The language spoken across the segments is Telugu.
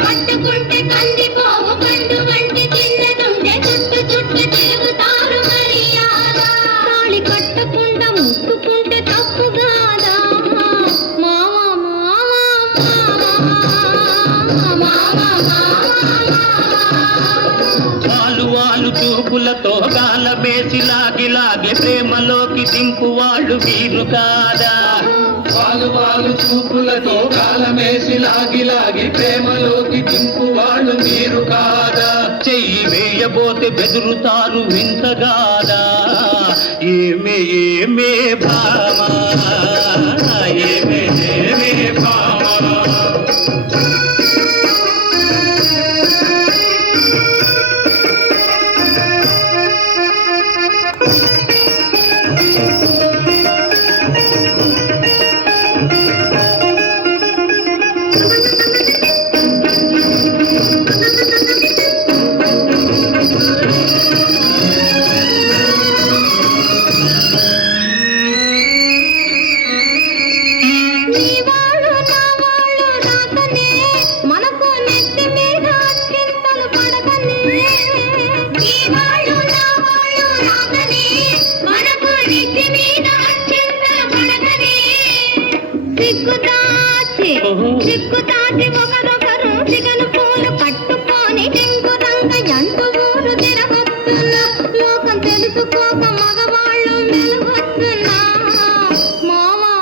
పట్టుకుంటే కందిపోవు పండు వంటి చిన్నదుంటే చుట్టు చుట్టు తిరుగుతారు మర్యాద తాళి కట్టకుండా ముట్టుకుంటే తప్పు కాదా మావా వాలు వాలు చూపులతో గాల వేసి లాగి లాగి ప్రేమలోకి దింపు వాళ్ళు వీరు కాదా వాలు వాలు చూపులతో కాలమేసి లాగి లాగి ప్రేమలోకి దింపు వాళ్ళు మీరు కాదా చెయ్యి వేయబోతే బెదురుతారు వింతగాదా ఏమే ఏమే భామా ఏమే ఏమే భామా చిక్కుతాచి ఒకరొకరు చిగను పూలు కట్టుకొని టింగురంగ ఎంటు ఊరు తిరగొస్తున్నా లోకం తెలుసుకోక మగవాళ్ళు మెలుగొస్తున్నా మావా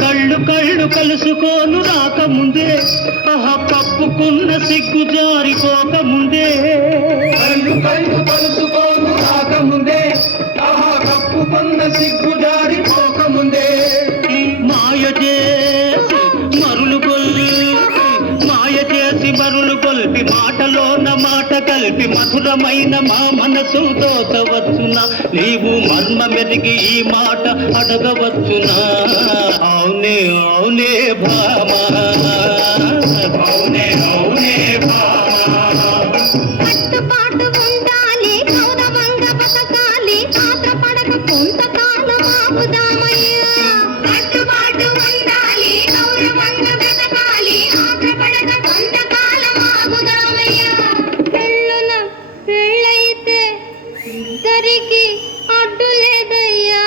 కళ్ళు కలుసుకోను రాకముందే ఆహా కప్పుకున్న సిగ్గు జారిపోకముందే కళ్ళు కలుసుకోను రాకముందే ఆహా కప్పుకున్న సిగ్గు జారిపోకముందే మాయ చేసి మరులు కొల్పి మాటలోన మాట కలిపి మధురమైన మా మనసు దోచవచ్చునా నీవు మర్మ మెరిగి ఈ మాట అడగవచ్చునా అవునే అవునే భామా అవునే అవునే భామా కట్టుబాటు ఉండాలి కౌరవంగ బతకాలి ఆత్రపడక కొంతకాలం ఆగుదామయ్యా కట్టుబాటు ఉండాలి కౌరవంగ బతకాలి ఆత్రపడక కొంతకాలం ఆగుదామయ్యా పెళ్ళైతే ఇద్దరికి అడ్డు లేదయ్యా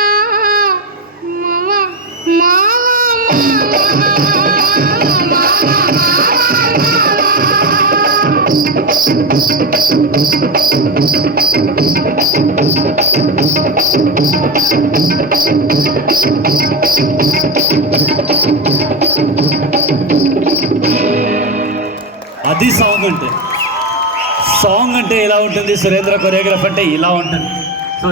అది సాంగ్ అంటే ఇలా ఉంటుంది. సురేంద్ర కొరియోగ్రాఫ్ అంటే ఇలా ఉంటుంది. సో